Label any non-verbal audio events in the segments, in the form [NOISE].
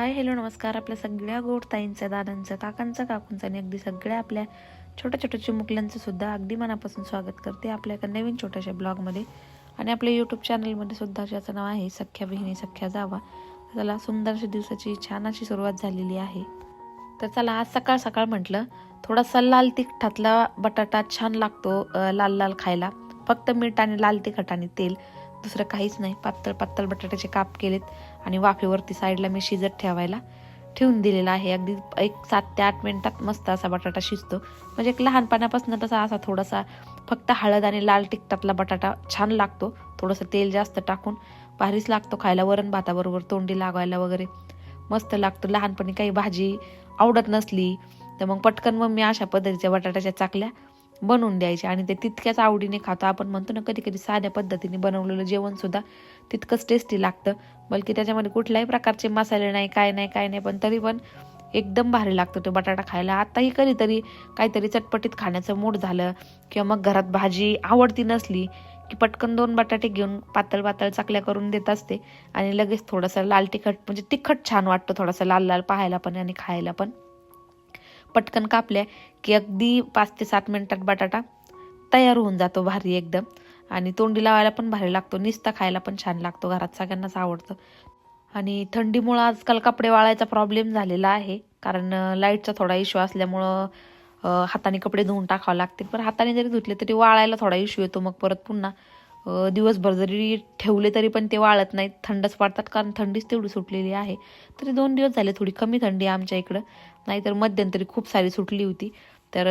Hi hello नमस्कार. आपल्या सगळ्या गोड ताईंचं दादांचं काकांचं काकूंचं आणि अगदी सगळ्या आपल्या छोट्या छोट्या चिमुकल्यांचं सुद्धा अगदी मनापासून स्वागत करते आपल्या एका नवीन छोट्याशा ब्लॉगमध्ये. आणि आपल्या यूट्यूब चॅनलमध्ये सुद्धा ज्याचं नाव आहे सख्या बहिणी सख्या जावा त्याला सुंदरशा दिवसाची छान अशी सुरुवात झालेली आहे. तर चला आज सकाळ सकाळ म्हटलं थोडासा लाल तिखटातला बटाटा छान लागतो लाल लाल खायला. फक्त मीठ आणि लाल तिखट आणि तेल दुसरं काहीच नाही. पातळ पातळ बटाट्याचे काप केलेत. आणि वाफेवरती साईडला मी शिजत ठेवायला ठेवून दिलेला आहे. अगदी एक सात ते आठ मिनिटात मस्त असा बटाटा शिजतो. म्हणजे एक लहानपणापासून तसा असा थोडासा फक्त हळद आणि लाल तिखटातला बटाटा छान लागतो. थोडंसं तेल जास्त टाकून भारीच लागतो खायला. वरण भाताबरोबर तोंडी लागायला वगैरे मस्त लागतो. लहानपणी काही भाजी आवडत नसली तर मग पटकन मग मी अशा पद्धतीच्या बटाट्याच्या चाकल्या बनवून द्यायचे आणि ते तितक्याच आवडीने खातो. आपण म्हणतो ना कधी कधी साध्या पद्धतीने बनवलेलं जेवणसुद्धा तितकंच टेस्टी लागतं. बलकी त्याच्यामध्ये कुठल्याही प्रकारचे मसाले नाही काय नाही काय नाही पण तरी पण एकदम भारी लागतो तो बटाटा खायला. आताही कधीतरी काहीतरी चटपटीत खाण्याचं मूड झालं किंवा मग घरात भाजी आवडती नसली की पटकन दोन बटाटे घेऊन पातळ पातळ चाकल्या करून देत असते आणि लगेच थोडंसं लाल तिखट म्हणजे तिखट छान वाटतं थोडासा लाल लाल पाहायला पण आणि खायला पण. पटकन कापल्या की अगदी पाच ते सात मिनिटात बटाटा तयार होऊन जातो भारी एकदम. आणि तोंडी लावायला पण भारी लागतो. निस्ता खायला पण छान लागतो. घरात सगळ्यांनाच आवडतं. आणि थंडीमुळं आजकाल कपडे वाळायचा प्रॉब्लेम झालेला आहे. कारण लाईटचा थोडा इश्यू असल्यामुळं हाताने कपडे धुवून टाकावं लागतील. पण हाताने जरी धुतले तरी वाळायला थोडा इश्यू येतो. मग परत पुन्हा दिवसभर जरी ठेवले तरी पण ते वाळत नाहीत. थंडच पडतात. कारण थंडीच तेवढी सुटलेली आहे. तरी दोन दिवस झाले थोडी कमी थंडी आमच्या इकडं. नाहीतर मध्यंतरी खूप सारी सुटली होती. तर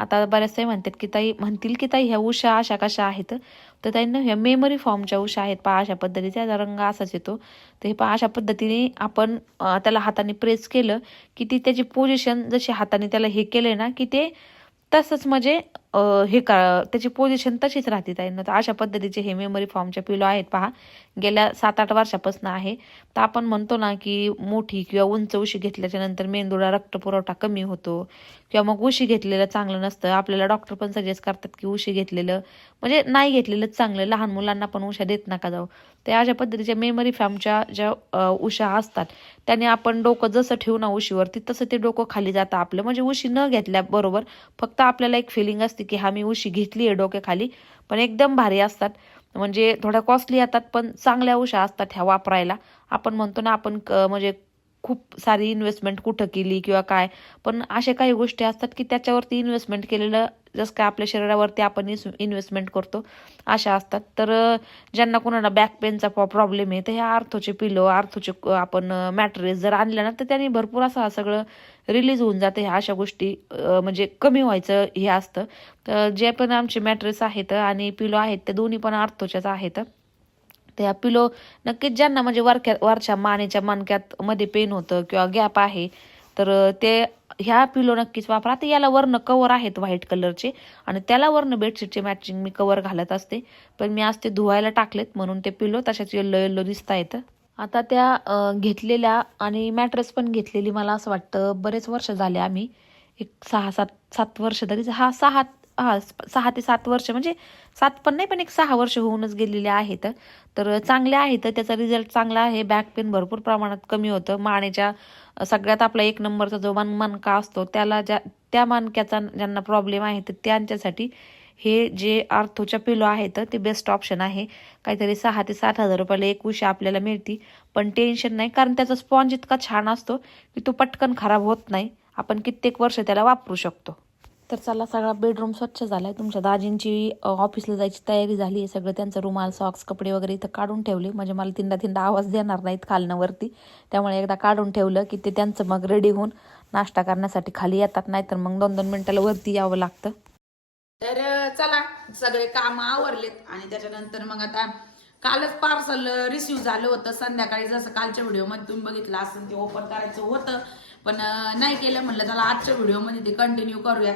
आता बऱ्याच ताई म्हणतात की ताई म्हणतील की ताई ह्या उषा अशा कशा आहेत? तर ताईंना ह्या मेमरी फॉर्मच्या उषा आहेत. पहा अशा पद्धतीचा रंग असाच येतो. तर हे पहा अशा पद्धतीने आपण त्याला हाताने प्रेस केलं की ती त्याची पोझिशन जशी हाताने त्याला हे केले ना की ते तसंच म्हणजे हे का त्याची पोझिशन तशीच राहते ताईंना तर अशा पद्धतीचे हे मेमरी फॉर्मच्या पिलो आहेत पहा. गेल्या सात आठ वर्षापासून आहे. तर आपण म्हणतो ना की मोठी किंवा उंच उशी घेतल्याच्या नंतर मेंदूला रक्तपुरवठा कमी होतो. किंवा मग उशी घेतलेलं चांगलं नसतं. आपल्याला डॉक्टर पण सजेस्ट करतात की उशी घेतलेलं म्हणजे नाही घेतलेलं चांगलं. लहान मुलांना पण उशा देत नका जाऊ. ते अशा पद्धतीच्या मेमरी फॉर्मच्या ज्या उशा असतात त्याने आपण डोकं जसं ठेवू ना उशीवरती तसं ते डोकं खाली जातं आपलं. म्हणजे उशी न घेतल्याबरोबर फक्त आपल्याला एक फिलिंग असते की हा मी उशी घेतली आहे डोक्याखाली पण एकदम भारी असतात. म्हणजे थोड्या कॉस्टली येतात पण चांगल्या उशा असतात ह्या वापरायला. आपण म्हणतो ना आपण क- म्हणजे खूप सारी इन्व्हेस्टमेंट कुठं केली किंवा काय पण अशा काही गोष्टी असतात की त्याच्यावरती इन्व्हेस्टमेंट केलेलं जसं काय आपल्या शरीरावरती आपण इन्व्हेस्टमेंट करतो अशा असतात. तर ज्यांना कोणाला बॅक पेनचा प्रॉब्लेम आहे तर ह्या आर्थोचे पिलो आर्थोचे आपण मॅट्रेस जर आणलं ना तर त्यांनी भरपूर असं सगळं रिलीज होऊन जाते ह्या अशा गोष्टी म्हणजे कमी व्हायचं हे असतं. तर जे पण आमचे मॅट्रेस आहेत आणि पिलो आहेत ते दोन्ही पण आर्थोच्याच आहेत. त्या पिलो नक्कीच ज्यांना म्हणजे वरक्या वरच्या मानेच्या मानक्यात मध्ये पेन होतं किंवा गॅप आहे तर ते ह्या पिलो नक्कीच वापरा. आता याला वर्ण कवर आहेत व्हाईट कलरचे आणि त्याला वर्ण बेडशीटचे मॅचिंग मी कवर घालत असते. पण मी आज ते धुवायला टाकलेत म्हणून ते पिलो तशाच येल्लो येल्लो दिसता येतं आता त्या घेतलेल्या आणि मॅट्रेस पण घेतलेली मला असं वाटतं बरेच वर्ष झाले आम्ही. एक सहा सात सात वर्ष तरी हा सहा हा सहा ते सात वर्ष म्हणजे सात पण नाही पण एक सहा वर्ष होऊनच गेलेले आहेत. तर चांगले आहेत त्याचा रिझल्ट चांगला आहे बॅक पेन भरपूर प्रमाणात कमी होतं. मानेच्या सगळ्यात आपला एक नंबरचा जो मान मानका असतो त्याला ज्या त्या मानक्याचा ज्यांना प्रॉब्लेम आहे तर त्यांच्यासाठी हे जे आर्थोच्या पिलो आहेत ते बेस्ट ऑप्शन आहे. काहीतरी सहा ते सात हजार रुपयाला एक उशी आपल्याला मिळती. पण टेन्शन नाही कारण त्याचा स्पॉन्ज इतका छान असतो की तो पटकन खराब होत नाही. आपण कित्येक वर्ष त्याला वापरू शकतो. तर चला सगळा बेडरूम स्वच्छ झाला आहे तुमच्या दाजींची ऑफिसला जायची तयारी झाली आहे. सगळं त्यांचं रुमाल सॉक्स कपडे वगैरे इथं काढून ठेवले. म्हणजे मला तिंडा तिंडा आवाज देणार नाहीत खालनावरती. त्यामुळे एकदा काढून ठेवलं की ते त्यांचं मग रेडी होऊन नाश्ता करण्यासाठी खाली येतात. नाहीतर मग दोन दोन मिनिटाला वरती यावं लागतं. तर चला सगळे काम आवरलेत आणि त्याच्यानंतर मग आता कालच पार्सल रिसिव्ह झालं होतं. संध्याकाळी जसं कालच्या व्हिडिओमध्ये तुम्ही बघितलं असं ते ओपन करायचं होतं. पण नाही केलं म्हणलं चला आजच्या व्हिडिओमध्ये ते कंटिन्यू करूया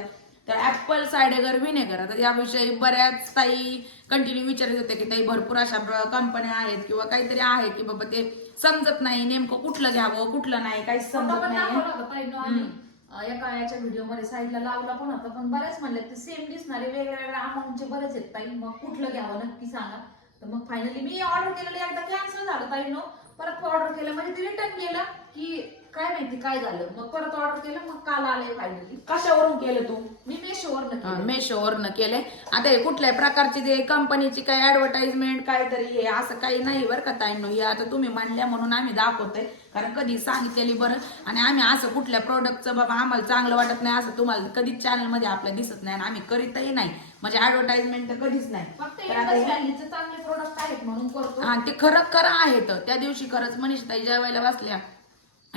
तर ऍपल सायडेगर विनेगर आता याविषयी बऱ्याच ताई कंटिन्यू विचारत होते की ताई भरपूर अशा कंपन्या आहेत किंवा काहीतरी आहे की बाबा ते समजत नाही. नेमकं कुठलं घ्यावं कुठलं नाही फोटो समजत नाही या होता व्हिडिओमध्ये एका याच्या साईडला लावला पण होता पण बऱ्याच म्हणले ते सेम दिसणारे वेगळ्या वेगळ्या अमाऊंटचे बरेच आहेत. ताई मग कुठलं घ्यावं नक्की सांगा. तर मग फायनली मी ऑर्डर केलेलं एकदा कॅन्सल झालं ताई नो परत ऑर्डर केलं म्हणजे ते रिटर्न केलं की काय माहिती काय झालं? मग परत ऑर्डर केलं मग काल आलंय फायनली कशावरून केलं तू? मी मेशोवर मेशोवरनं केलंय. आता हे कुठल्याही प्रकारची ते कंपनीची काही ऍडव्हर्टाइजमेंट काहीतरी हे असं काही नाही बरं का ताईंनो. हे आता तुम्ही म्हणल्या म्हणून आम्ही दाखवतोय. कारण कधी सांगितलेली बरं. आणि आम्ही असं कुठल्या प्रोडक्टचं बाबा आम्हाला चांगलं वाटत नाही असं तुम्हाला कधीच चॅनलमध्ये आपल्या दिसत नाही आणि आम्ही करीतही नाही. म्हणजे ऍडव्हर्टाइजमेंट तर कधीच नाही. तर चांगले प्रोडक्ट आहेत म्हणून करतो. ते खरं खरं आहेत त्या दिवशी खरंच मनीष ताई जेवायला बसल्या.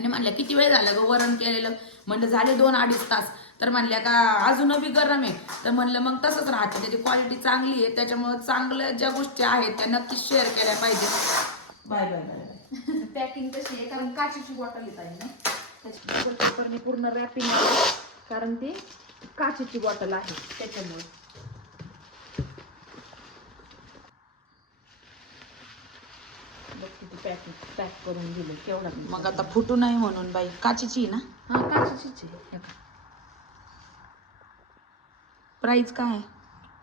आणि म्हणल्या किती वेळ झाला ग वरण केलेलं? म्हणलं झाले दोन अडीच तास. तर म्हणल्या का अजून बी गरम आहे. तर म्हणलं मग तसंच राहते. त्याची क्वालिटी चांगली आहे. त्याच्यामुळे चांगल्या ज्या गोष्टी आहेत त्या नक्कीच शेअर केल्या पाहिजे. Bye bye bye bye. [LAUGHS] Packing कशी आहे? कारण काचेची बॉटल येत आहे ना? त्याची पेपरने पूर्ण रॅपिंग कारण ती काचेची बॉटल आहे. त्याच्यामुळे. पॅक करून दिले केवढा मग आता फुटू नाही म्हणून बाई काचीची आहे ना? हा काचेचीच आहे हे. प्राइस काय? आहे?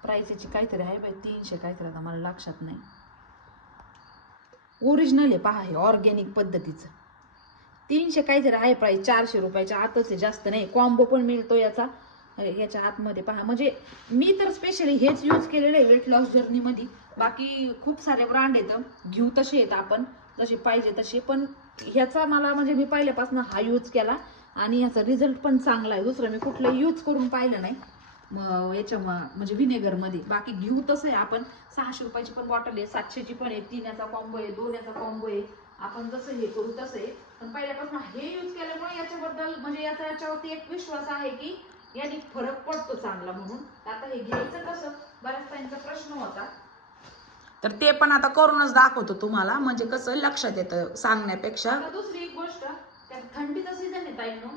प्राइस काहीतरी आहे बाई तीनशे काहीतरी आता मला लक्षात नाही. ओरिजिनल आहे पहा हे ऑर्गॅनिक पद्धतीचं. तीनशे काहीतरी आहे प्राइस चारशे रुपयाच्या आतच आहे जास्त नाही. कॉम्बो पण मिळतो याचा. याच्या आतमध्ये पहा. म्हणजे मी तर स्पेशली हेच यूज केलेलं आहे वेट लॉस जर्नीमध्ये बाकी खूप सारे ब्रँड आहेत घेऊ तसे आहेत आपण. जशी पाहिजे तशी. पण ह्याचा मला म्हणजे मी पहिल्यापासून हा यूज केला आणि ह्याचा रिझल्ट पण चांगला आहे. दुसरं मी कुठलं यूज करून पाहिलं नाही. मग याच्या म्हणजे व्हिनेगरमध्ये मध्ये बाकी घेऊ तसं आहे आपण. सहाशे रुपयाची पण बॉटल आहे सातशेची पण आहे तीन याचा कॉम्बो आहे दोन याचा कॉम्बो आहे. आपण जसं हे करू तसं आहे. पण पहिल्यापासून हे यूज केल्यामुळे याच्याबद्दल म्हणजे याचा याच्यावरती एक विश्वास आहे की याने फरक पडतो चांगला म्हणून. आता हे घ्यायचं कसं? बऱ्याच त्यांचा प्रश्न होता. तर ते पण आता करूनच दाखवतो तुम्हाला. म्हणजे कसं लक्षात येतं सांगण्यापेक्षा. आता दुसरी एक गोष्ट त्यात थंडीचा सीझन आहे ताईंनो.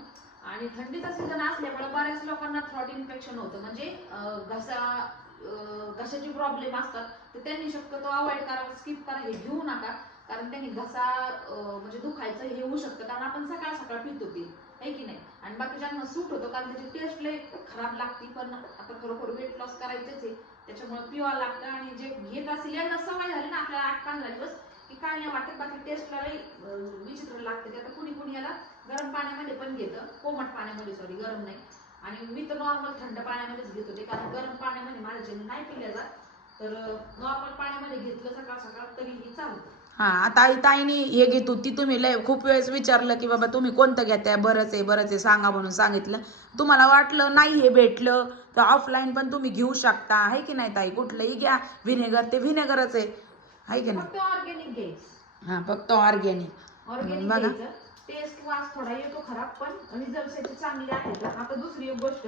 आणि थंडीचा सीझन असल्यामुळे बऱ्याच लोकांना थ्रॉट इन्फेक्शन होतं. म्हणजे अं, घसा अं, घशाचे प्रॉब्लेम असतात. तर त्यांनी शक्यतो अवॉइड करा स्किप करा हे घेऊ नका. कारण त्यांनी घसा अं, म्हणजे दुखायचं हे होऊ शकतं. कारण आपण सकाळ सकाळ पितो ते आहे की नाही? आणि बाकीच्यांना सूट होतो. कारण त्याची टेस्ट लय खराब लागते. पण आता खरोखर वेट लॉस करायचेच आहे. त्याच्यामुळे पिवा लागतं आणि जे घेत असेल यांना सवय झाली ना आपल्याला आठ पंधरा दिवस की काय नाही वाटत बाकी टेस्टला विचित्र लागते. ते आता कुणी कुणी याला गरम पाण्यामध्ये पण घेतं. कोमट पाण्यामध्ये सॉरी गरम नाही. आणि मी तर नॉर्मल थंड पाण्यामध्येच घेत होते कारण गरम पाण्यामध्ये माझ्या नाही पिल्या जात तर नॉर्मल पाण्यामध्ये घेतलं सकाळ सकाळ तरीही चालतं. हा आता आई ताईने हे घेतो ती तुम्ही लय खूप वेळेस विचारलं की बाबा तुम्ही कोणतं घेताय? बरंच आहे बरंच आहे सांगा म्हणून सांगितलं. तुम्हाला वाटलं नाही हे भेटलं तर ऑफलाईन पण तुम्ही घेऊ शकता. आहे की नाही ताई? कुठलंही घ्या. व्हिनेगर ते व्हिनेगरच आहे. आहे की नाही? ऑर्गॅनिक घ्यायचं. हा फक्त ऑर्गॅनिक ऑर्गॅनिक बघा. घ्यायचं. टेस्ट वास थोडा येतो खराब पण रिझल्ट त्याचे चांगले आहेत. आता दुसरी एक गोष्ट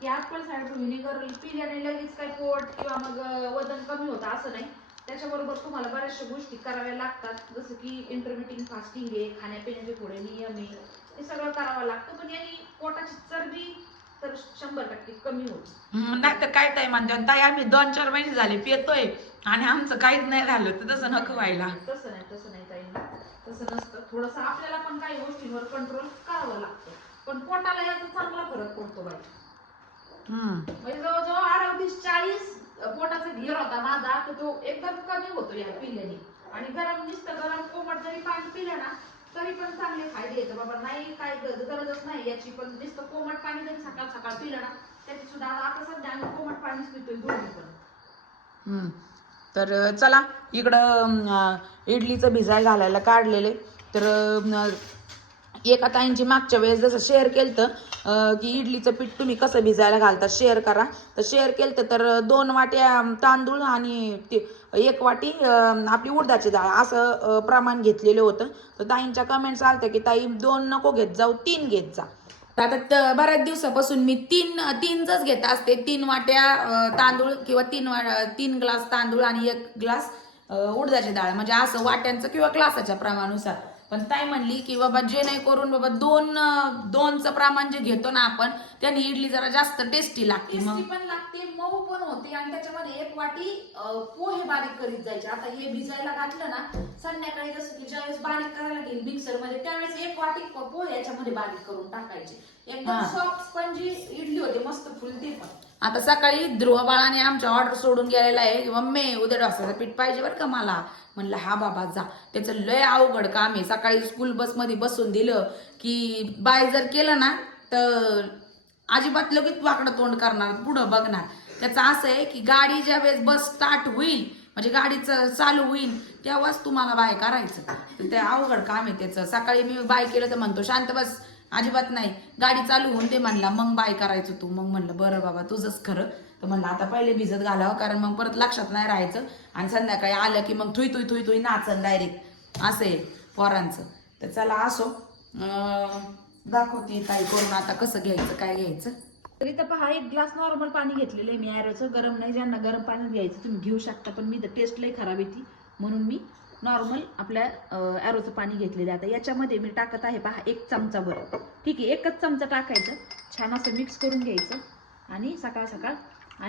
की ऍपल सायडर व्हिनेगर पिल्याने लगेच काही पोट किंवा मग अं, वजन कमी होतं असं नाही. त्याच्याबरोबर तुम्हाला बऱ्याचशा गोष्टी कराव्या लागतात. जसं की इंटरमिटिंग फास्टिंग आहे खाण्यापिण्याचे थोडे नियम आहे. हे सगळं करावं लागतं. पण यांनी पोटाची चरबी तर शंभर टक्के कमी होते नाही तर काय ताई म्हणतात ताई आम्ही दोन चार महिने झाले पितोय आणि आमचं काहीच नाही झालं तर तसं नको व्हायला. तसं नाही तसं नाही ताई. तसं नसतं. थोडस आपल्याला पण काही गोष्टींवर कंट्रोल करावं लागतं. पण पोटाला याचा चांगला फरक पडतो बाई. हम्म. म्हणजे जवळजवळ अडतीस चाळीस पोटाचा घेर होता माझा तर तो एकदम कमी होतो या पिल्याने. आणि गरम नुसतं गरम कोमट जरी पाणी पिलं ना तरी पण चांगले फायदे येतात बाबा नाही काय गरजच नाही. याची पण नुसतं कोमट पाणी जरी सकाळ सकाळ पिलं ना त्याची सुद्धा आता सध्या आम्ही कोमट पाणीच पितोय दोन्ही पण. तर चला इकडं इडलीचं भिजाय घालायला काढलेले. तर एका ताईंची मागच्या वेळेस जसं शेअर केलं तर की इडलीचं पीठ तुम्ही कसं भिजायला घालता शेअर करा. तर शेअर केलं तर दोन वाट्या तांदूळ आणि ते एक वाटी आपली उडदाची डाळ असं प्रमाण घेतलेलं होतं. तर ताईंच्या कमेंट्स आलत्या की ताई दोन नको घेत जाऊ तीन घेत जा. आता बऱ्याच दिवसापासून मी तीन तीनच घेत असते. तीन वाट्या तांदूळ किंवा तीन वा तीन ग्लास तांदूळ आणि एक ग्लास उडदाची डाळ. म्हणजे असं वाट्यांचं किंवा ग्लासाच्या प्रमाणानुसार. पण ताई म्हणली की बाबा जे नाही करून बाबा दोन दोनचं प्रमाण जे घेतो ना आपण त्याने इडली जरा जास्त टेस्टी लागते मग. टेस्टी पण लागते मऊ पण होते आणि त्याच्यामध्ये एक वाटी अं, पोहे बारीक करीत जायचे. आता हे भिजायला घातलं ना संध्याकाळी जसं की ज्यावेळेस बारीक करायला घेईल मिक्सरमध्ये त्यावेळेस एक वाटी प- पोहे याच्यामध्ये बारीक करून टाकायचे. एकदम हा. सॉफ्ट स्पंजी इडली होते मस्त फुलते पण. आता सकाळी ध्रुव बाळाने आमच्या ऑर्डर सोडून गेलेला आहे. की मम्मी उद्या डोसाचं पीठ पाहिजे बरं का मला? म्हणलं हा बाबा जा. त्याचं लय अवघड काम आहे. सकाळी स्कूल बसमध्ये बसून दिलं की बाय जर केलं ना तर अजिबात लगेच वाकडं तोंड करणार पुढं बघणार. त्याचं असं आहे की गाडी ज्या वेळेस बस स्टार्ट होईल म्हणजे गाडीचं चालू होईल तेव्हाच तुम्हाला बाय करायचं. तर ते अवघड काम आहे त्याचं. सकाळी मी बाय केलं तर म्हणतो शांत बस अजिबात नाही. गाडी चालू होऊन ते म्हणला मग बाय करायचं तू. मग म्हणलं बरं बाबा तुझंच खरं. तर म्हणलं आता पहिले भिजत घालावं कारण मग परत लक्षात नाही राहायचं. आणि संध्याकाळी आलं की मग थुई थुई थुई थुई नाचन डायरेक्ट असं आहे पोरांचं. तर चला असो. दाखवते ताई करून आता कसं घ्यायचं काय घ्यायचं. तरी तर पहा एक ग्लास नॉर्मल पाणी घेतलेलं आहे मी. ॲरोचं गरम नाही ज्यांना गरम पाणी घ्यायचं तुम्ही घेऊ शकता पण मी तर टेस्ट लई खराब येते म्हणून मी नॉर्मल आपल्या ॲरोचं पाणी घेतलेलं आहे. आता याच्यामध्ये मी टाकत आहे पहा एक चमचा बरं ठीक आहे एकच चमचा टाकायचं. छान असं मिक्स करून घ्यायचं. आणि सकाळ सकाळ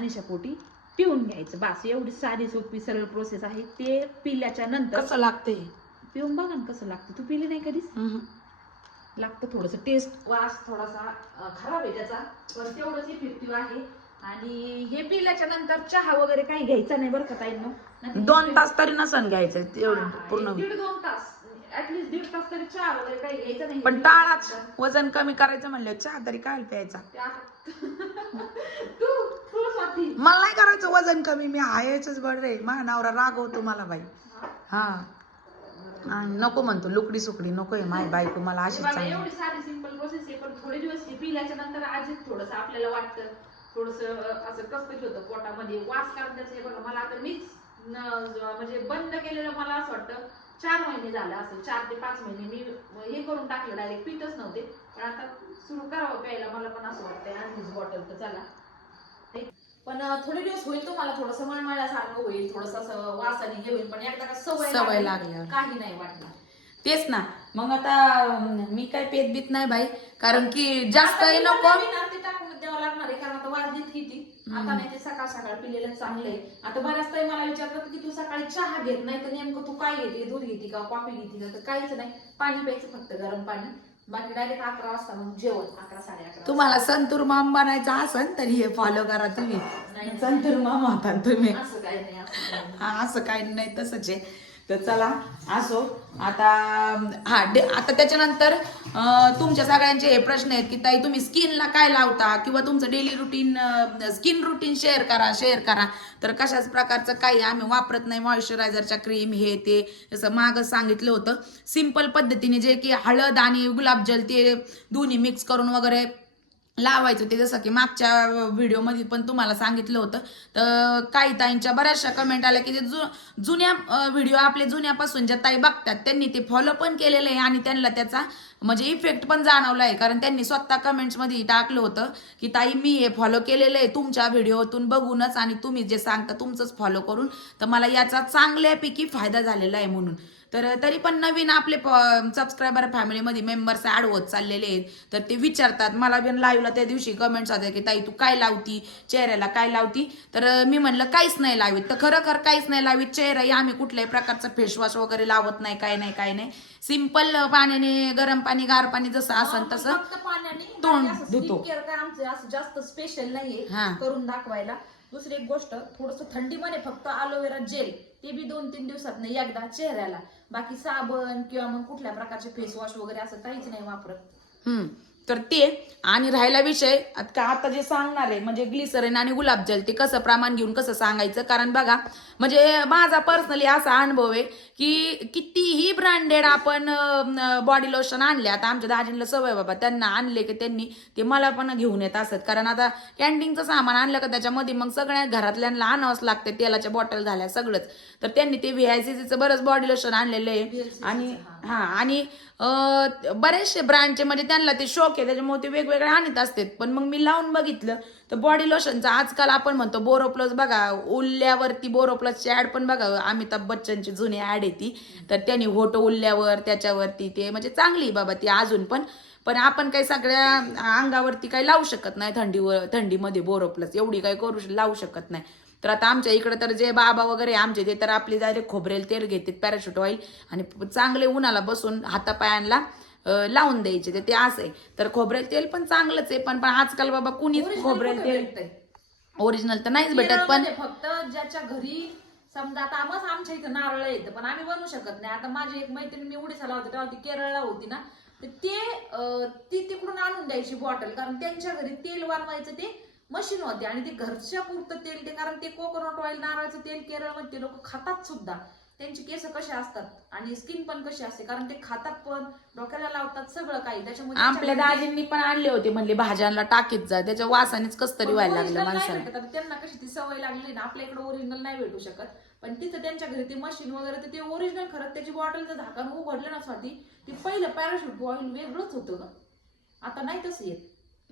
पोटी पिऊन घ्यायचं. बस एवढी साधी सोपी सरळ प्रोसेस आहे. ते पिल्याच्या नंतर कसं लागते पिऊन बघा ना कसं लागतं. तू पिली नाही कधीच? लागतं थोडंसं. टेस्ट वास थोडासा अं, खराब आहे त्याचा. पण तेवढंच इफेक्टिव्ह आहे. आणि हे पिल्याच्या नंतर चहा वगैरे काही घ्यायचा नाही बरं का ताईंनो. दोन तास तरी नसन घ्यायचं तेवढं हा, पूर्ण. दीड दोन तास. ऍटलीस्ट दीड तास तरी चहा वगैरे काही घ्यायचा नाही. पण टाळाच वजन कमी करायचं म्हणलं चहा तरी काय प्यायचा? ते [LAUGHS] मला नाही करायचं वजन कमी मी हायच बरं रे. माझा नवरा रागवतो मला बाई. हा. आणि नको म्हणतो लुकडी सुकडी नको आहे माय बायको मला बघा, चांगली. एवढी साधी सिंपल प्रोसेस आहे पण थोडे दिवस ती पिल्याच्या नंतर आधीच थोडस आपल्याला वाटतं. थोडस असं कसं होतं पोटामध्ये वास काढण्याचं हे बघा मला आता मीच न- ज- म्हणजे बंद केलेलं मला असं वाटतं चार महिने झालं असं चार ते पाच महिने मी हे करून टाकलं डायरेक्ट पितच नव्हते. पण आता सुरू करावं प्यायला मला पण असं वाटतंय आणलीच बॉटल तर चला. पण थोडे दिवस होईल तुम्हाला थोडस मळमळल्यासारखं होईल थोडस वासाने हे होईल पण एकदा का सवय सवय लागली, लागल्यावर. काही नाही वाटणार. तेच ना. मग आता मी काय पेत बीत नाही बाई. कारण की जास्त आता नको ते टाकून द्यावं लागणार आहे कारण आता वाजलीत किती आता नाही ते सकाळ सकाळ पिलेलं चांगलं आहे. आता बऱ्याच ताई मला विचारतात की तू सकाळी चहा घेत नाही तर नेमकं तू काय घेते? दूध घेते का? कॉफी घेते का? तर काहीच नाही. पाणी प्यायचं फक्त गरम पाणी. बाकी डायरेक्ट अकरा वाजता मग जेवण अकरा साडे अकरा तुम्हाला संतूर माम बनायचा असन तरी हे फॉलो करा तुम्ही. संतूर माम होता तुम्ही असं काही नाही असं काही नाही. हा असं काही नाही तसंच आहे तर चला असो. आता हा डे- आता त्याच्यानंतर तुमच्या सगळ्यांचे हे प्रश्न आहेत की ताई तुम्ही स्किनला काय लावता किंवा तुमचं daily routine skin routine share करा शेअर करा. तर कशाच प्रकारचं काही आम्ही वापरत नाही मॉइश्चरायझरच्या क्रीम हे ते जसं मागं सांगितलं होतं. सिंपल पद्धतीने जे की हळद आणि गुलाबजल ते दोन्ही मिक्स करून वगैरे लावायचं. ते जसं की मागच्या व्हिडिओमध्ये पण तुम्हाला सांगितलं होतं. तर काही ताईंच्या बऱ्याचशा कमेंट आल्या की ते जु जुन्या व्हिडिओ आपले जुन्यापासून ज्या ताई बघतात त्यांनी ते फॉलो पण केलेलं आहे आणि त्यांना त्याचा म्हणजे इफेक्ट पण जाणवला आहे. कारण त्यांनी स्वतः कमेंट्समध्ये टाकलं होतं की ताई मी हे फॉलो केलेलं आहे तुमच्या व्हिडिओतून बघूनच आणि तुम्ही जे सांगता तुमचंच फॉलो करून तर मला याचा चांगल्यापैकी फायदा झालेला आहे म्हणून. तर तरी पण नवीन आपले सबस्क्रायबर फॅमिलीमध्ये मेंबर्स ऍड होत चाललेले आहेत. तर ते विचारतात मला पण लाईव्हला त्या दिवशी कमेंट्स होत्या की ताई तू काय लावती? चेहऱ्याला काय लावती? तर मी म्हणलं काहीच नाही लावीत. तर खरं काहीच नाही लावीत. चेहराही आम्ही कुठल्याही प्रकारचं फेसवॉश वगैरे लावत नाही काय नाही काय नाही. सिंपल पाण्याने गरम पाणी गार पाणी जसं असन तसं तोंड धुतो. आमचं असं जास्त स्पेशल नाहीये हा. करून दाखवायला. दुसरी एक गोष्ट थोडस थंडीमध्ये फक्त अलोवेरा जेल ते बी दोन तीन दिवसात नाही एकदा चेहऱ्याला. बाकी साबण किंवा मग कुठल्या प्रकारचे फेस वॉश वगैरे असं काहीच नाही वापरत. हम्म. तर ते आणि राहिला विषय आता आता जे सांगणार आहे म्हणजे ग्लिसरीन आणि गुलाबजल ते कसं प्रमाण घेऊन कसं सांगायचं? कारण बघा म्हणजे माझा पर्सनली असा अनुभव आहे की कितीही ब्रँडेड आपण बॉडी लोशन आणले आता आमच्या दाजींना सवय बाबा त्यांना आणले की त्यांनी ते मला पण घेऊन येत असत. कारण आता कॅन्टीनचं सामान आणलं का त्याच्यामध्ये मग सगळ्या घरातल्यांना आणावंच लागते तेलाच्या बॉटल झाल्या सगळंच. तर त्यांनी ते व्हीआयसीसीचं बरंच बॉडी लोशन आणलेलं आहे. आणि हा. आणि बरेचसे ब्रँडचे म्हणजे त्यांना ते शौक आहे त्याच्यामुळे ते वेगवेगळे आणत असतात. पण मग मी लावून बघितलं तर बॉडी लोशनचा आजकाल आपण म्हणतो बोरोप्लस बघा उल्ल्यावरती बोरोप्लस प्लसची पण बघा अमिताभ बच्चनची जुनी ॲड आहे ती. तर त्यांनी होटो उल्ल्यावर त्याच्यावरती ते म्हणजे चांगली आहे बाबा ती अजून पण. पण आपण काही सगळ्या अंगावरती काही लावू शकत नाही थंडीवर थंडीमध्ये बोरो प्लस एवढी काही करू लावू शकत नाही. तर आता आमच्या इकडे तर जे बाबा वगैरे आमचे ते तर आपली डायरेक्ट खोबरेल तेल घेतात पॅराशूट ऑइल आणि चांगले उन्हाला बसून हातापायांना लावून द्यायचे ते ते असं आहे. तर खोबरेल तेल पण चांगलंच आहे पण पण आजकाल बाबा कुणीच खोबरेल तेल? ओरिजिनल तर नाहीच भेटत पण फक्त ज्याच्या घरी समजा आता आमच्या इथं नारळ येतं पण आम्ही बनवू शकत नाही. आता माझी एक मैत्रीण मी उडीसाला होती तेव्हा ती केरळला होती ना. तर ते ती तिकडून आणून द्यायची बॉटल कारण त्यांच्या घरी तेल वाढवायचं ते मशीन होते. आणि ते घरच्या पुरतं तेल ते कारण ते कोकोनट ऑइल नारळाचं तेल केरळमध्ये ते लोक खातात सुद्धा. त्यांची केस कसे असतात आणि स्किन पण कशी असते कारण ते खातात पण डोक्याला लावतात सगळं काही. त्याच्यामध्ये आपल्या दाजींनी पण आणले होते म्हणले भाज्यांना टाकीत जा त्याच्या वासानेच कस तरी व्हायला लागलं माणसाला. त्यांना कशी ती सवय लागली ना आपल्या इकडे ओरिजिनल नाही भेटू शकत. पण तिथं त्यांच्या घरी ते मशीन वगैरे ते ओरिजिनल खरंच त्याची बॉटलचं झाकण उघडलं ना स्वाती ते पहिलं पॅराशूट ऑइल वेगळंच होतं आता नाही तसं येत.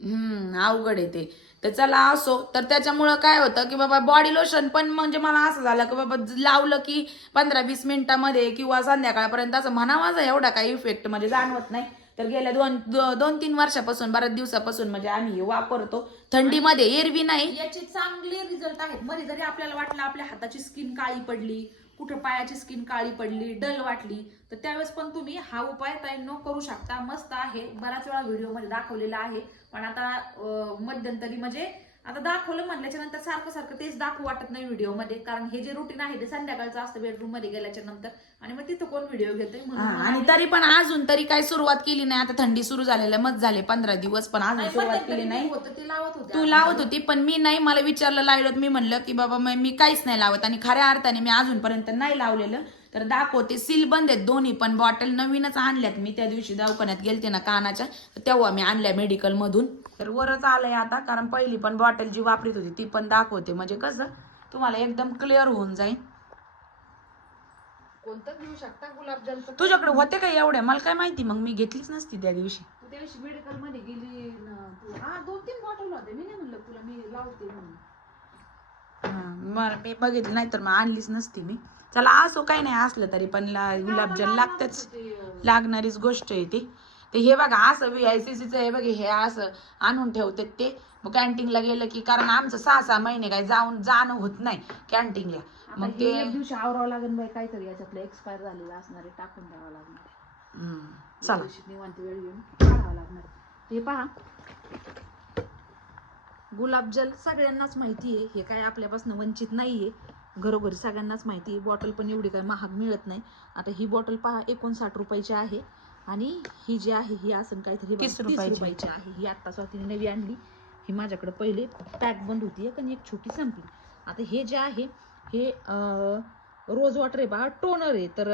हम्म अवघड आहे ते. तर चला असो. तर त्याच्यामुळं काय होतं की बाबा बॉडी लोशन पण म्हणजे मला असं झालं की बाबा लावलं की पंधरा वीस मिनिटामध्ये किंवा संध्याकाळपर्यंत असं म्हणा माझा एवढा काही इफेक्ट म्हणजे जाणवत नाही. तर गेल्या दोन दो- दोन तीन वर्षापासून बऱ्याच दिवसापासून म्हणजे आम्ही हे वापरतो. थंडीमध्ये एरवी नाही. याचे चांगले रिझल्ट आहेत. मध्ये जरी आपल्याला वाटलं आपल्या हाताची स्किन काळी पडली कुठं पायाची स्किन काळी पडली डल वाटली तर त्यावेळेस पण तुम्ही हा उपाय ताईंनो करू शकता. मस्त आहे. बऱ्याच वेळा व्हिडिओमध्ये दाखवलेला आहे. पण आता मध्यंतरी म्हणजे आता दाखवलं म्हणल्याच्या नंतर सारखं सारखं तेच दाखवू वाटत नाही व्हिडिओमध्ये कारण हे जे रुटीन आहे ते संध्याकाळचं असतं बेडरूममध्ये गेल्याच्यानंतर आणि मग तिथं कोण व्हिडिओ घेतोय आणि तरी पण अजून तरी काही सुरुवात केली नाही. आता थंडी सुरू झालेल्या मत झाले पंधरा दिवस पण अजून सुरुवात केली नाही. ते लावत होते तू लावत होती पण मी नाही मला विचारलं लावलं मी म्हणलं की बाबा मग मी काहीच नाही लावत. आणि खऱ्या अर्थाने मी अजूनपर्यंत नाही लावलेलं. तर दाखवते सील बंद आहेत दोन्ही पण बॉटल नवीनच आणल्यात. मी त्या दिवशी दवाखान्यात गेलते ना कानाच्या तेव्हा मी आणल्या मेडिकल मधून. तर वरच आलंय आता कारण पहिली पण बॉटल जी वापरीत होती ती पण दाखवते. म्हणजे कसं तुम्हाला एकदम क्लिअर होऊन जाईल. कोणतं घेऊ शकता? गुलाबजलचं तुझ्याकडे होते का एवढ्या? मला काय माहिती मग मी घेतलीच नसती त्या दिवशी. तू त्या दिवशी मेडिकलमध्ये गेली हा दोन तीन बॉटल होते मी नाही म्हणलं तुला मी लावते म्हणून. मला मी बघितलं नाही तर मग आणलीच नसती मी. चला असो काही नाही असलं तरी पण ला- गुलाबजाम लागतच. ते, लागणारीच गोष्ट आहे ती. तर हे बघा असं व्ही आय सी सीचं हे बघा हे असं आणून ठेवतात ते. मग कॅन्टीनला गेलं की कारण आमचं सहा सहा महिने काय जाऊन जाणं होत नाही कॅन्टीनला मग ते एक दिवशी आवरावं लागेल बाई काहीतरी याच्यातलं एक्सपायर झालेलं असणार आहे टाकून द्यावं लागणार चला. निवांत वेळ घेऊन काढावं लागणार हे पहा. गुलाबजल सगळ्यांनाच माहिती आहे. हे काय आपल्यापासून वंचित नाहीये. घरोघरी सगळ्यांनाच माहिती आहे. बॉटल पण एवढी काय महाग मिळत नाही. आता ही बॉटल पहा एकोणसाठ रुपयाची आहे. आणि ही जी आहे ही असं काहीतरी तीस रुपयाची. आहे. ही आत्ता स्वातीने नवी आणली. ही माझ्याकडे पहिले पॅक बंद होती. एक आणि एक छोटी संपली. आता हे जे आहे हे अं, रोज वॉटर आहे बघा टोनर आहे. तर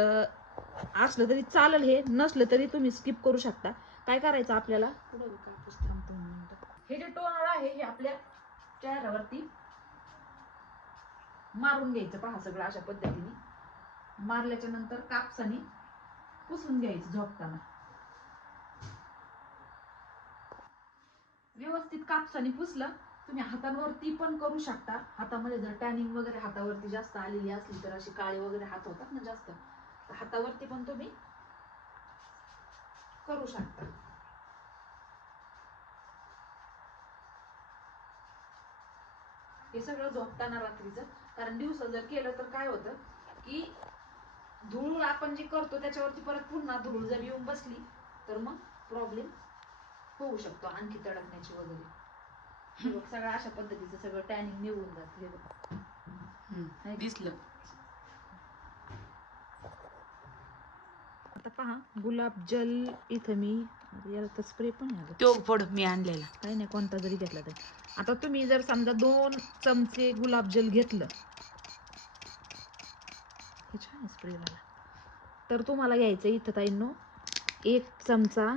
असलं तरी चालेल हे. नसलं तरी तुम्ही स्किप करू शकता. काय करायचं आपल्याला पुढं कापूस थांबतो दोन मिनिटं. हे जे टोनर आहे हे आपल्या चेहऱ्यावरती मारून घ्यायचं. पहा सगळं अशा पद्धतीने. मारल्याच्या नंतर कापसाने पुसून घ्यायचं झोपताना. व्यवस्थित कापसाने पुसलं तुम्ही हातांवरती पण करू शकता. हातामध्ये जर टॅनिंग वगैरे हातावरती जास्त आलेली असली तर अशी काळे वगैरे हात होतात ना जास्त हातावरती पण तुम्ही करू शकता. हे सगळं झोपताना रात्रीचं. कारण दिवसा जर केलं तर काय होतं की धूळ आपण जे करतो त्याच्यावरती परत पुन्हा धूळ जर येऊन बसली तर मग प्रॉब्लेम होऊ शकतो आणखी तडकण्याची वगैरे. सगळं अशा पद्धतीचं सगळं टॅनिंग निघून जात हे दिसलं. आता पहा गुलाब जल इथं मी याला तर स्प्रे पण आहे. तो फोड मी आणलेला. काही नाही कोणता जरी घेतला तर. आता तुम्ही जर समजा दोन चमचे गुलाबजल घेतलं हे छान स्प्रे वाला. तर तुम्हाला घ्यायचं इथं ताईंनो एक चमचा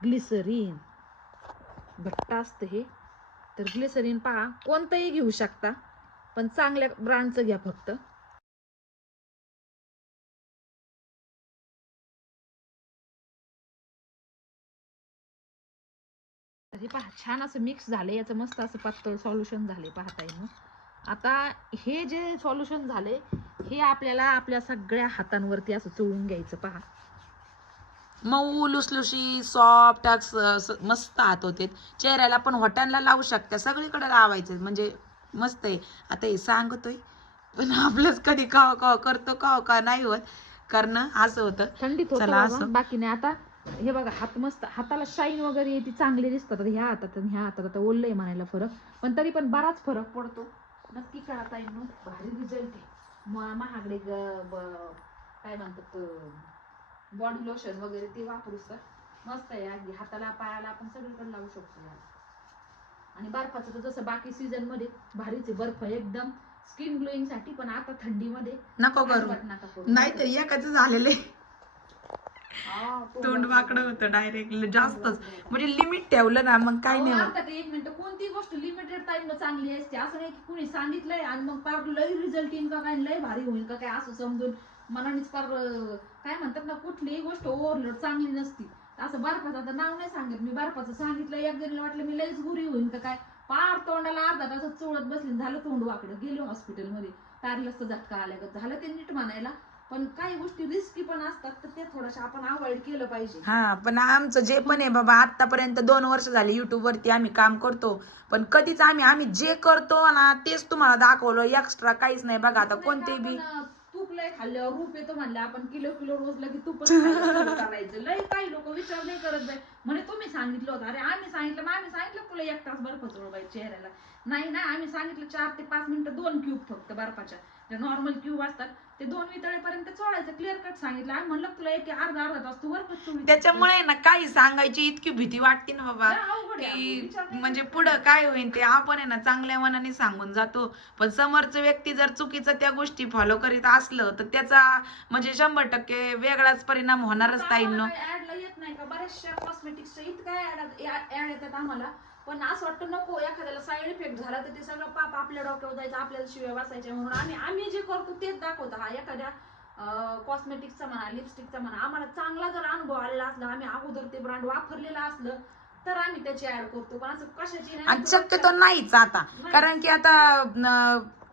ग्लिसरीन भट्टा असतं हे. तर ग्लिसरीन पहा कोणतंही घेऊ शकता पण चांगल्या ब्रँडचं घ्या फक्त. हे पहा छान असं मिक्स झालं याचं मस्त असं पातळ सॉल्युशन झाले पाहता येईल आता हे जे सॉल्युशन झाले हे आपल्याला आपल्या सगळ्या हातांवरती असं चोळून घ्यायचं पहा. मऊ लुसलुशी सॉफ्ट मस्त हात होते. चेहऱ्याला पण होटांना लावू शकता. सगळीकडे लावायचे. म्हणजे मस्त आहे. आता हे सांगतोय पण आपलंच कधी काव काव करतो काव का नाही होत. करणं असं होतं. थंडीत होतं चला असं. बाकी नाही. आता हे बघा हात मस्त हाताला शाईन वगैरे येते चांगले दिसतात. ह्या हातात आणि ह्या हातात आता ओललंय म्हणायला फरक. पण तरी पण बराच फरक पडतो. नक्की येईल ना भारी रिझल्ट आहे. म- महागडे ग- काय म्हणतात बॉडी लोशन वगैरे ते वापरूच तर मस्त आहे अगदी. हाताला पायाला आपण सगळीकडे लावू शकतो याला. आणि बर्फाचं तर जसं बाकी सीझनमध्ये भारीच आहे. बर्फ एकदम स्किन ग्लोईंगसाठी पण आता थंडीमध्ये नको करू. नका करू. नाही तर एकाच झालेले हा, तोंड वाकडं होतं डायरेक्ट जास्तच. म्हणजे लिमिट ठेवलं ना मग काय नाही होत. एक मिनिट कोणती गोष्ट लिमिटेड टाइम चांगली असते? असं नाही की कुणी सांगितलंय आणि मग पार लय रिझल्ट येईल का काय लय भारी होईल का काय असं समजून मनानेच पार अं, काय म्हणतात ना कुठलीही गोष्ट ओव्हरलोड चांगली नसती. असं बर्फाचं आता नाव नाही सांगत मी बर्फाचं सांगितलं एक जणीला वाटलं मी लयच गुरी होईल का काय. पार तोंडाला अर्धा तासात चोळत बसले झालं तोंड वाकडं. गेलो हॉस्पिटलमध्ये पॅरलसचा झटका आल्या झालं ते नीट म्हणायला. पण काही गोष्टी रिस्की पण असतात तर ते थोड्याशा आपण अवॉइड केलं पाहिजे. हा पण आमचं जे पण आहे बाबा आतापर्यंत दोन वर्ष झाले युट्यूब वरती आम्ही काम करतो. पण कधीच आम्ही आम्ही जे करतो ना तेच तुम्हाला दाखवलं. एक्स्ट्रा काहीच नाही. बघा आता कोणते बी आपण, तूप लय खाल्ल्यावर रूप येतो म्हणलं आपण किलो किलो रोज लगे सुरू [LAUGHS] करायचं. लय काही लोक विचार नाही करत बाई. म्हणे तुम्ही सांगितलं होतं. अरे आम्ही सांगितलं मग आम्ही सांगितलं तुला एक तास बर्फ चोळवाय चेहऱ्याला? नाही ना आम्ही सांगितलं चार ते पाच मिनिटं दोन क्यूब फक्त बर्फाच्या. नॉर्मल क्यूब असतात ते दोन वितळेपर्यंत चोळायचं क्लिअर कट सांगितलं. आम्ही म्हणलं तुला एक अर्धा अर्धा तास तू चोळी त्याच्यामुळे ना काही सांगायची इतकी भीती वाटते ना बाबा की म्हणजे पुढं काय होईल ते आपण आहे ना चांगल्या मनाने सांगून जातो. पण समोरचं व्यक्ती जर चुकीचं त्या गोष्टी फॉलो करीत असलं तर त्याचा म्हणजे शंभर टक्के वेगळाच परिणाम होणारच ताईंनो ऍडला येत नाही का? बऱ्याचशा कॉस्मेटिक्सच्या इतकं ऍड येतात आम्हाला. पण असं वाटतं नको एखाद्याला साईड इफेक्ट झाला तर ते सगळं पाप आपल्या डोक्यावर जायचं आपल्याला शिव्या वाचायच्या म्हणून. आम्ही आम्ही जे करतो तेच दाखवतो. हा एखाद्या कॉस्मेटिक्सचा म्हणा लिपस्टिकचा म्हणा आम्हाला चांगला जर अनुभव आलेला असला आम्ही अगोदर ते ब्रँड वापरलेलं असलं तर आम्ही त्याची ऍड करतो. पण असं कशाची शक्यतो नाहीच आता. कारण की आता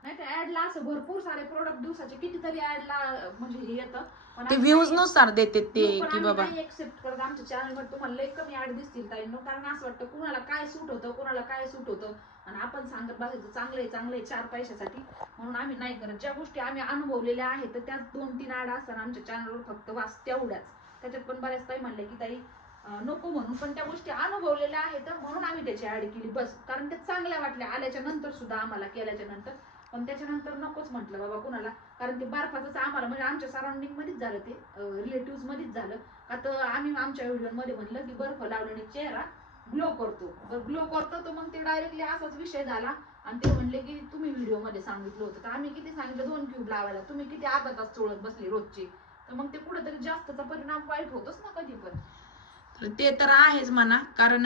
नाही तर ऍडला असं भरपूर सारे प्रोडक्ट दिवसाचे कितीतरी ऍडला म्हणजे हे येतं. पण ते व्ह्यूजनुसार देते ते पण की आम्ही बाबा. नाही एक्सेप्ट करत आमच्या चॅनलवर तुम्हाला लई कमी ऍड दिसतील ताईंनो. कारण असं वाटतं कुणाला काय सूट होतं कुणाला काय सूट होतं. आणि आपण सांगत बसायचं चांगलं आहे चांगलं आहे चार पैशासाठी. म्हणून आम्ही नाही करत. ज्या गोष्टी आम्ही अनुभवलेल्या आहेत तर त्यात दोन तीन ऍड असतात आमच्या चॅनलवर फक्त वाच तेवढ्याच. त्याच्यात पण बऱ्याच ताई म्हणले की ताई अं, नको म्हणून पण त्या गोष्टी अनुभवलेल्या आहेत म्हणून आम्ही त्याची ऍड केली. बस. कारण त्या चांगल्या वाटल्या. आल्याच्यानंतर सुद्धा आम्हाला केल्याच्यानंतर पण त्याच्यानंतर नकोच म्हटलं बाबा कुणाला. कारण ते बर्फाचं आम्हाला म्हणजे आमच्या सराउंडिंग मध्येच झालं ते रिलेटिव्ह मध्येच झालं. आता आम्ही आमच्या व्हिडिओमध्ये म्हणलं की बर्फ लावल्याने चेहरा ग्लो करतो. ग्लो करतो तर मग ते डायरेक्टली असाच विषय झाला. आणि ते म्हणले की तुम्ही व्हिडिओमध्ये सांगितलं होतं. तर आम्ही किती सांगितलं? दोन क्यूब लावायला. तुम्ही किती अर्धा तास चोळत बसले रोजचे? तर मग ते कुठेतरी जास्तचा परिणाम वाईट होतोच ना कधी पण. तर ते तर आहेच म्हणा. कारण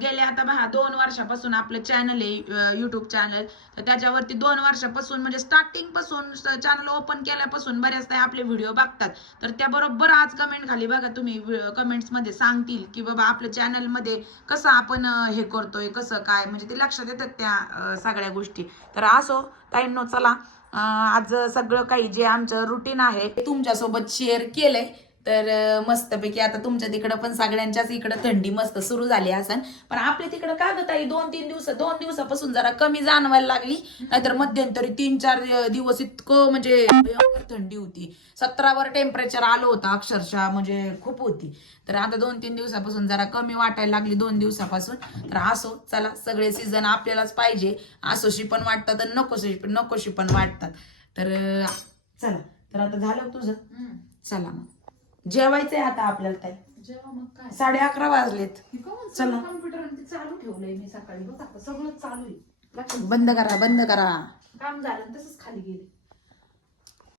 गेले गेल्या आता बघा दोन वर्षापासून आपलं चॅनल आहे युट्यूब चॅनल तर त्याच्यावरती दोन वर्षापासून म्हणजे स्टार्टिंगपासून चॅनल ओपन केल्यापासून बऱ्याच काही आपले व्हिडिओ बघतात. तर त्या बरोबर आज कमेंट खाली बघा तुम्ही कमेंट्समध्ये सांगतील की बाबा आपल्या चॅनलमध्ये कसं आपण हे करतोय कसं काय? म्हणजे ते लक्षात येतात त्या सगळ्या गोष्टी. तर असो ताईंनो चला. आज सगळं काही जे आमचं रुटीन आहे ते तुमच्यासोबत शेअर केलंय. तर मस्तपैकी आता तुमच्या तिकडं पण सगळ्यांच्याच इकडं थंडी मस्त सुरू झाली असन. पण आपल्या तिकडं का ग ताई दोन तीन दिवस दोन दिवसापासून जरा कमी जाणवायला लागली. नाहीतर मध्यंतरी तीन चार दिवस इतकं म्हणजे भयंकर थंडी होती. सतरावर टेम्परेचर आलं होतं अक्षरशः म्हणजे खूप होती. तर आता दोन तीन दिवसापासून जरा कमी वाटायला लागली दोन दिवसापासून. तर असो चला सगळे सीझन आपल्यालाच पाहिजे. असोशी पण वाटतात आणि नकोशी पण नकोशी पण वाटतात. तर चला. तर आता झालं तुझं? चला मग. जेवायचंय आता आपल्याला ताई. जेव्हा मग काय? साडे अकरा वाजलेत. चला चला. कॉम्प्युटर ते चालू ठेवलंय मी सकाळी. बघ आता सगळं चालू आहे. लक्षात बंद करा बंद करा. काम झालं आणि तसंच खाली गेले.